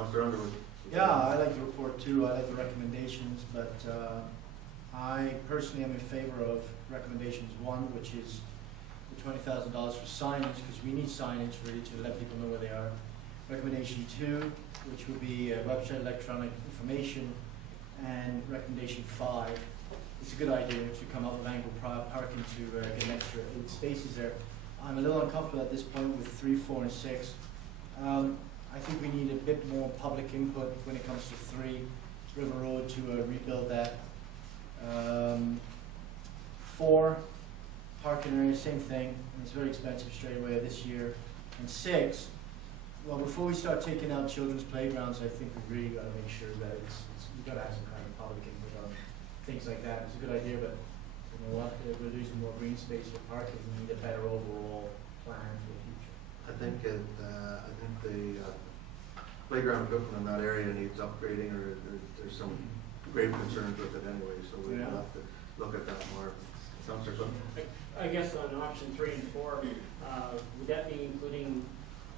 Councillor Underwood. Yeah, I like the report too. I like the recommendations, but I personally am in favor of recommendations 1, which is the $20,000 for signage, because we need signage really to let people know where they are. Recommendation 2, which would be website electronic information, and recommendation 5. It's a good idea to come up with angled parking to get an extra 8 spaces there. I'm a little uncomfortable at this point with 3, 4, and 6. I think we need a bit more public input when it comes to 3, River Road, to rebuild that. 4, parking area, same thing, and it's very expensive straight away this year. And 6, well, before we start taking out children's playgrounds, I think we really got to make sure that we've got to have some kind of public input on things like that. It's a good idea, but you know what? We're losing more green space for parking. We need a better overall plan for the future. I think the playground equipment in that area needs upgrading, or there's some grave concerns with it anyway, so we'll have to look at that more. Councillor Cook? I guess on option 3 and 4, would that be including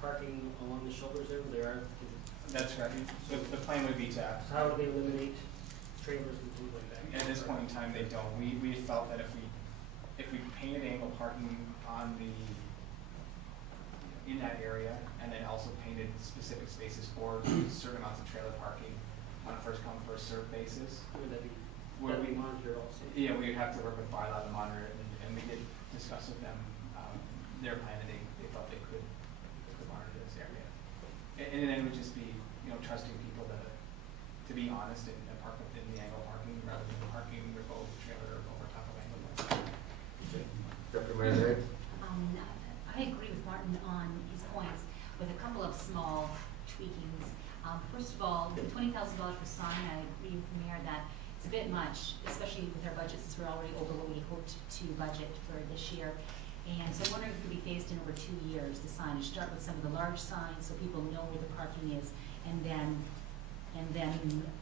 parking along the shoulders there? There are. That's correct. So the plan would be to. How do they eliminate trailers and things like that? At this point in time, they don't. We felt that if we painted angle parking on in that area, and then also painted specific spaces for certain amounts of trailer parking on a first come first served basis. Would that be? Where we monitor also? Yeah, we would have to work with bylaw to monitor it, and we did discuss with them their plan, and they thought they could monitor this area. And then it would just be, you know, trusting people to be honest and park within the angle parking rather than parking with both trailer over top of angle parking. Deputy Mayor Day? I agree with Martin on his points with a couple of small tweakings. First of all, the $20,000 per sign, I agree with the Mayor that it's a bit much, especially with our budget, since we're already over what we hoped to budget for this year. And so I'm wondering if it could be phased in over 2 years, the signage. Start with some of the large signs so people know where the parking is, and then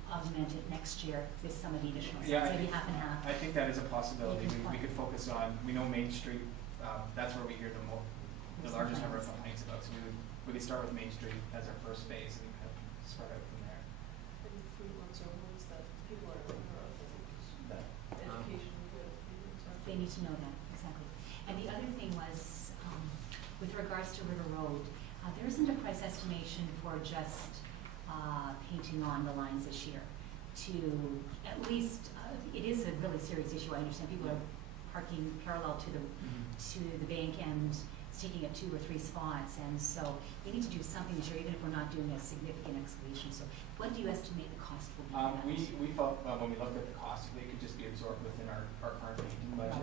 augment it next year with some of the additional signs, maybe half and half. I think that is a possibility. We could focus on, we know Main Street, that's where we hear the largest number of complaints about. So we could start with Main Street as our first phase and kind of spread out from there. And the free ones are ones that people are aware of, education good. They need to know that, exactly. And the other thing was, with regards to River Road, there isn't a price estimation for just painting on the lines this year. To at least, it is a really serious issue. I understand people are parking parallel to the bank and it's taking up 2 or 3 spots, and so we need to do something this year, even if we're not doing a significant excavation. So, what do you estimate the cost will be? We felt when we looked at the cost, they could just be absorbed within our current painting budget.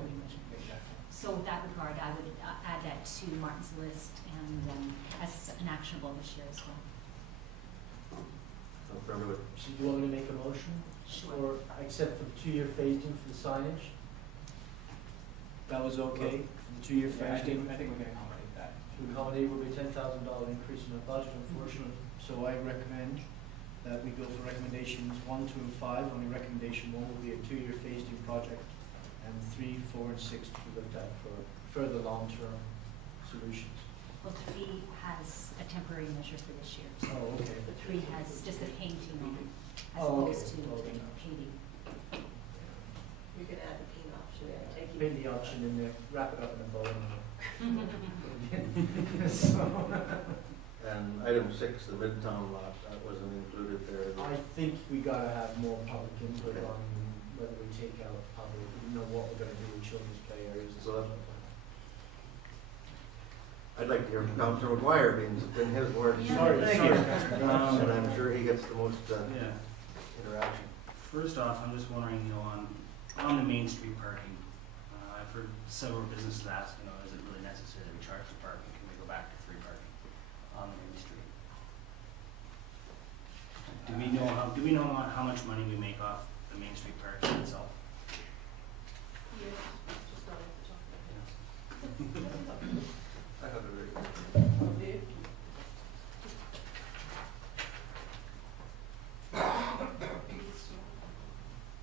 So, with that regard, I would add that to Martin's list and as an actionable this year as well. So, do you want me to make a motion? Sure. Except for the 2-year phased in for the signage? That was okay? For the 2-year phased in? I think we can accommodate that. To accommodate will be a $10,000 increase in our budget, unfortunately. So I recommend that we go for recommendations 1, 2, and 5. Only recommendation 1 will be a 2-year phased in project, and 3, 4, and 6 to be looked at for further long-term solutions. Well, 3 has a temporary measure for this year. Oh, okay. The 3 has just the painting as Oh, opposed to okay. painting. You can add the paint option. Take you. Paint the option in there, wrap it up in a bow. So, And item 6, the Midtown lot, that wasn't included there. I think we gotta have more public input on whether we take out public, you know, what we're gonna do with children's play areas and stuff like that. I'd like to hear from Councillor McGuire, being it's in his ward. Yeah. Sorry. And I'm sure he gets the most Yeah. interaction. First off, I'm just wondering, you know, on the Main Street parking, I've heard several businesses ask, you know, is it really necessary that we charge for parking? Can we go back to free parking on the Main Street? Do we know how much money we make off the Main Street parking itself? Yes, just not off the top of my head. I have a very Oh, do you?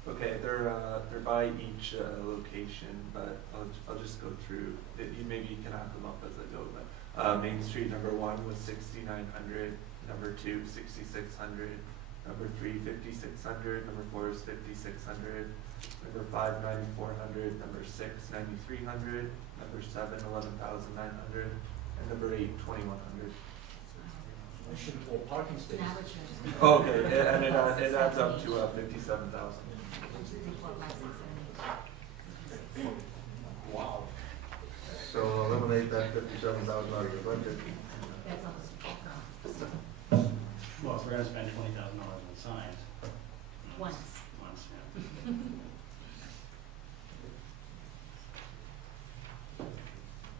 Okay, they're by each location, but I'll just go through. Maybe you can add them up as I go. But Main Street number 1 was 6,900. number 2, 6,600, number 3, 5,600, number 4 is 5,600, number 5, 9,400, number 6, 9,300, number 7, 11,900, and number 8, 2,100. I should pull parking It's an spaces. average of. Okay, and it adds up to 57,000. 3, 4, 5, 6, 7, 8. Wow. So eliminate that 57,000 out of your budget. That's almost a full cost. Well, if we're gonna spend $20,000 on signs. Once. Once, yeah.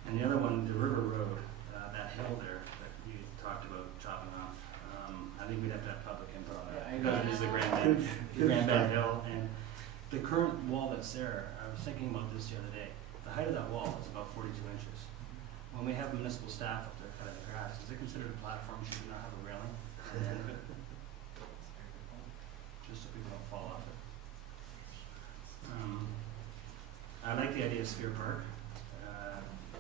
And the other one, the River Road, that hill there that you talked about chopping off, I think we'd have to have public input on that. Yeah, I Because it is the Grand Bend, Huge Grand Bend step. Hill, and the current wall that's there, I was thinking about this the other day, the height of that wall is about 42 inches. When we have municipal staff up there cutting the grass, is it considered a platform, should we not have a railing at the end of it? Just so people don't fall off it. I like the idea of Sphere Park,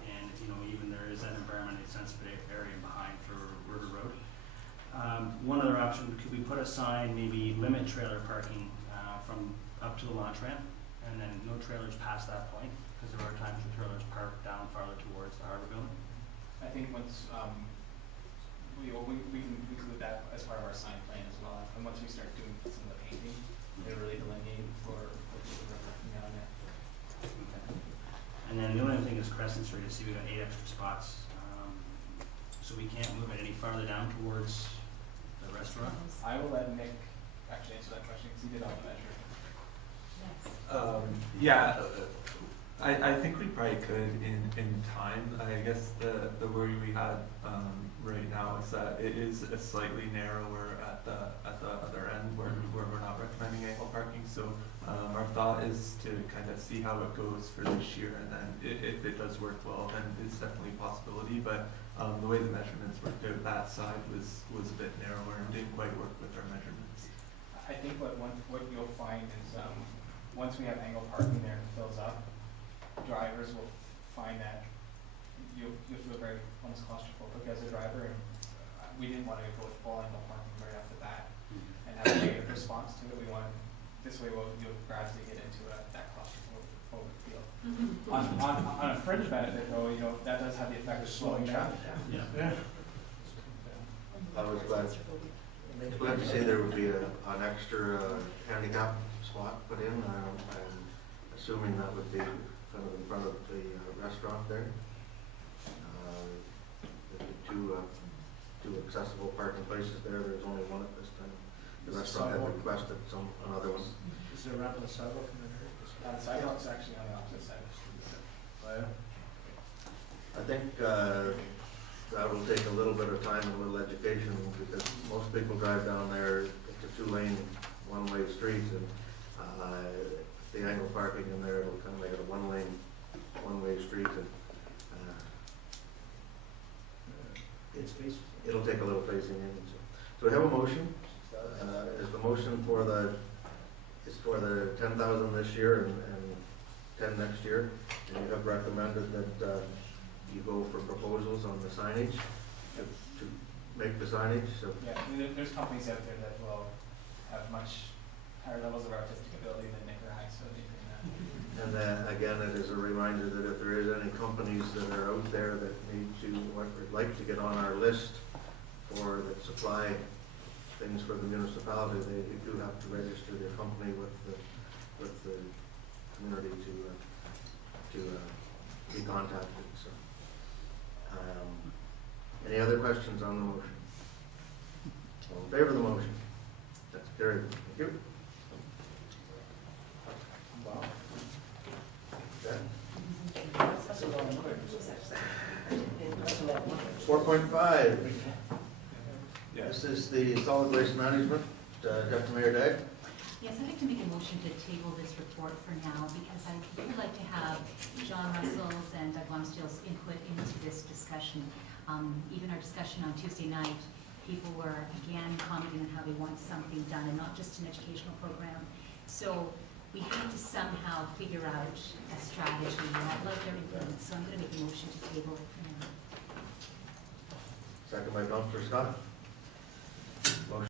and, you know, even there is that environmentally sensitive area behind for River Road. One other option, could we put a sign, maybe limit trailer parking, from up to the launch ramp, and then no trailers past that point, because there are times when trailers park down farther towards the harbor building. I think once, we can include that as part of our sign plan as well, and once we start doing some of the painting, it'll really delineate for people that are working down there. And then the only other thing is Crescent Street, you see we got 8 extra spots, so we can't move it any farther down towards the restaurant. I will let Nick actually answer that question, because he did all the measuring. Yes. Yeah, I think we probably could in time. I guess the worry we had right now is that it is a slightly narrower at the other end where we're not recommending angle parking. So our thought is to kind of see how it goes for this year, and then if it does work well, then it's definitely a possibility. But the way the measurements worked out, that side was a bit narrower and didn't quite work with our measurements. I think what you'll find is, once we have angle parking there and it fills up, drivers will find that you'll feel very almost claustrophobic as a driver, and we didn't want to go with full angle parking right off the bat and have a negative response to it. We want, this way you'll gradually get into that claustrophobic feel. On a fringe benefit though, you know, that does have the effect of slowing traffic down. Yeah. I was glad to see there would be an extra handicap spot put in. I'm assuming that would be kind of in front of the restaurant there. Two accessible parking places there. There's only one at this time. The restaurant had requested another one. Is there a ramp on the sidewalk in that area? The sidewalk's actually on the opposite side of the street. Oh, yeah. I think that will take a little bit of time and a little education, because most people drive down there. It's a 2-lane, one-way street, and the angle parking in there, it'll kind of make it a one-way street, and it'll take a little phasing in. So we have a motion. Is the motion for the 10,000 this year and 10 next year? And you have recommended that you go for proposals on the signage to make the signage. So Yeah, I mean, there's companies out there that will have much higher levels of artistic ability than Nick or I, so they can. and then again, it is a reminder that if there is any companies that are out there that need to or would like to get on our list for that supply things for the municipality, they do have to register their company with the community to be contacted. So, any other questions on the motion? All in favor of the motion? That's carried. Thank you. Wow. Okay. That's a lot of money. That's a lot of money. 4.5. Yeah. This is the solid waste management. Deputy Mayor Day. Yes, I'd like to make a motion to table this report for now, because I would like to have John Russell's and Doug Lonsdale's input into this discussion. Even our discussion on Tuesday night, people were again commenting on how they want something done and not just an educational program. So we have to somehow figure out a strategy, and I'd like their input. So I'm going to make a motion to table it for now. Second by Councillor Scott.